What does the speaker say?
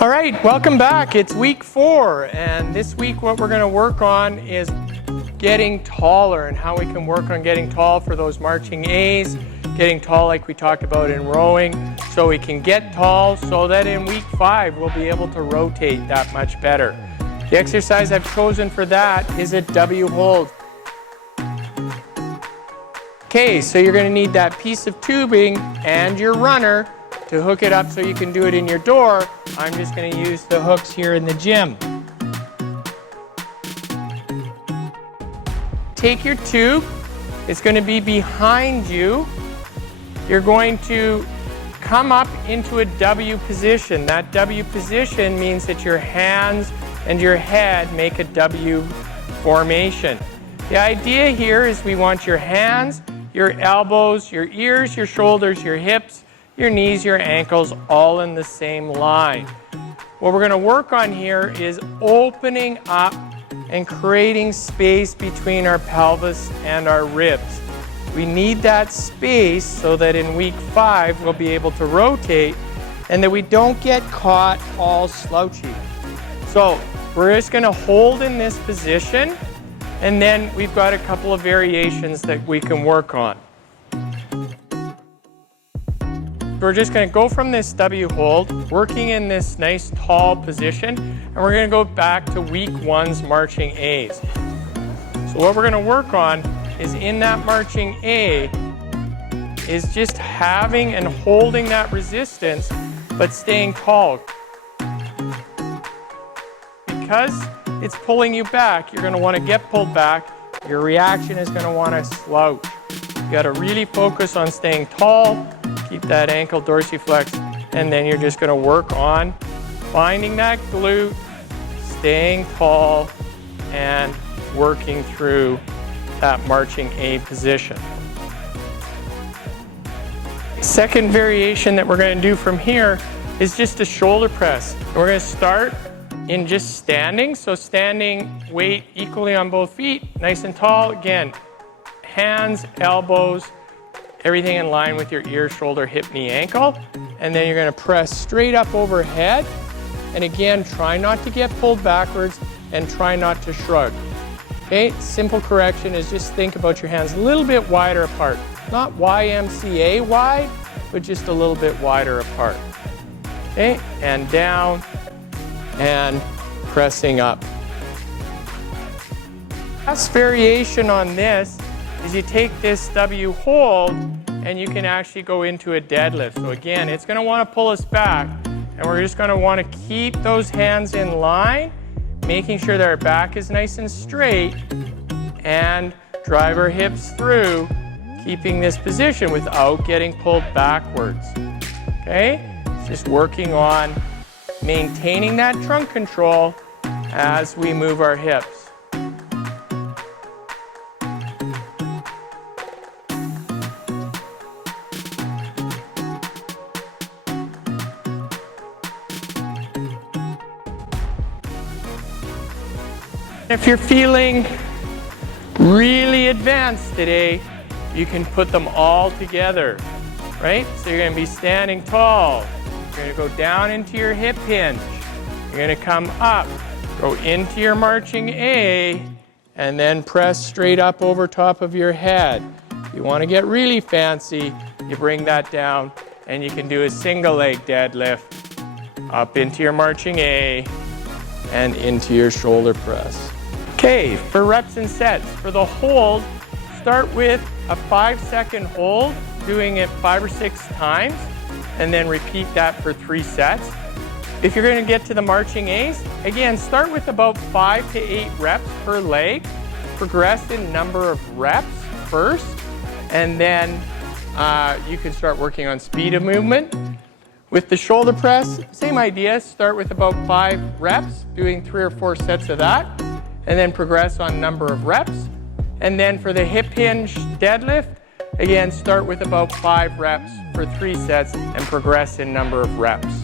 All right, welcome back. It's week 4, and this week what we're going to work on is getting taller and how we can work on getting tall for those marching A's, getting tall like we talked about in rowing, so we can get tall so that in week 5 we'll be able to rotate that much better. The exercise I've chosen for that is a W-hold. Okay, so you're going to need that piece of tubing and your runner to hook it up so you can do it in your door. I'm just going to use the hooks here in the gym. Take your tube. It's going to be behind you. You're going to come up into a W position. That W position means that your hands and your head make a W formation. The idea here is we want your hands, your elbows, your ears, your shoulders, your hips, your knees, your ankles, all in the same line. What we're going to work on here is opening up and creating space between our pelvis and our ribs. We need that space so that in week 5 we'll be able to rotate and that we don't get caught all slouchy. So we're just going to hold in this position, and then we've got a couple of variations that we can work on. We're just going to go from this W hold, working in this nice tall position, and we're going to go back to week 1's marching A's. So what we're going to work on is in that marching A is just having and holding that resistance, but staying tall. Because it's pulling you back, you're going to want to get pulled back. Your reaction is going to want to slouch. You got to really focus on staying tall. Keep that ankle dorsiflex, and then you're just going to work on finding that glute, staying tall, and working through that marching A position. Second variation that we're going to do from here is just a shoulder press. We're going to start in just standing, so standing weight equally on both feet, nice and tall. Again, hands, elbows, everything in line with your ear, shoulder, hip, knee, ankle. And then you're going to press straight up overhead. And again, try not to get pulled backwards and try not to shrug. Okay, simple correction is just think about your hands a little bit wider apart. Not YMCA wide, but just a little bit wider apart. Okay, and down and pressing up. Last variation on this is you take this W hold and you can actually go into a deadlift. So again, it's going to want to pull us back, and we're just going to want to keep those hands in line, making sure that our back is nice and straight, and drive our hips through, keeping this position without getting pulled backwards. Okay? It's just working on maintaining that trunk control as we move our hips. If you're feeling really advanced today, you can put them all together, right? So you're going to be standing tall. You're going to go down into your hip hinge. You're going to come up, go into your marching A, and then press straight up over top of your head. If you want to get really fancy, you bring that down, and you can do a single leg deadlift up into your marching A and into your shoulder press. Okay, for reps and sets, for the hold, start with a 5-second hold, doing it 5 or 6 times, and then repeat that for 3 sets. If you're going to get to the marching A's, again, start with about 5 to 8 reps per leg, progress in number of reps first, and then you can start working on speed of movement. With the shoulder press, same idea, start with about 5 reps, doing 3 or 4 sets of that, and then progress on number of reps. And then for the hip hinge deadlift, again, start with about 5 reps for 3 sets and progress in number of reps.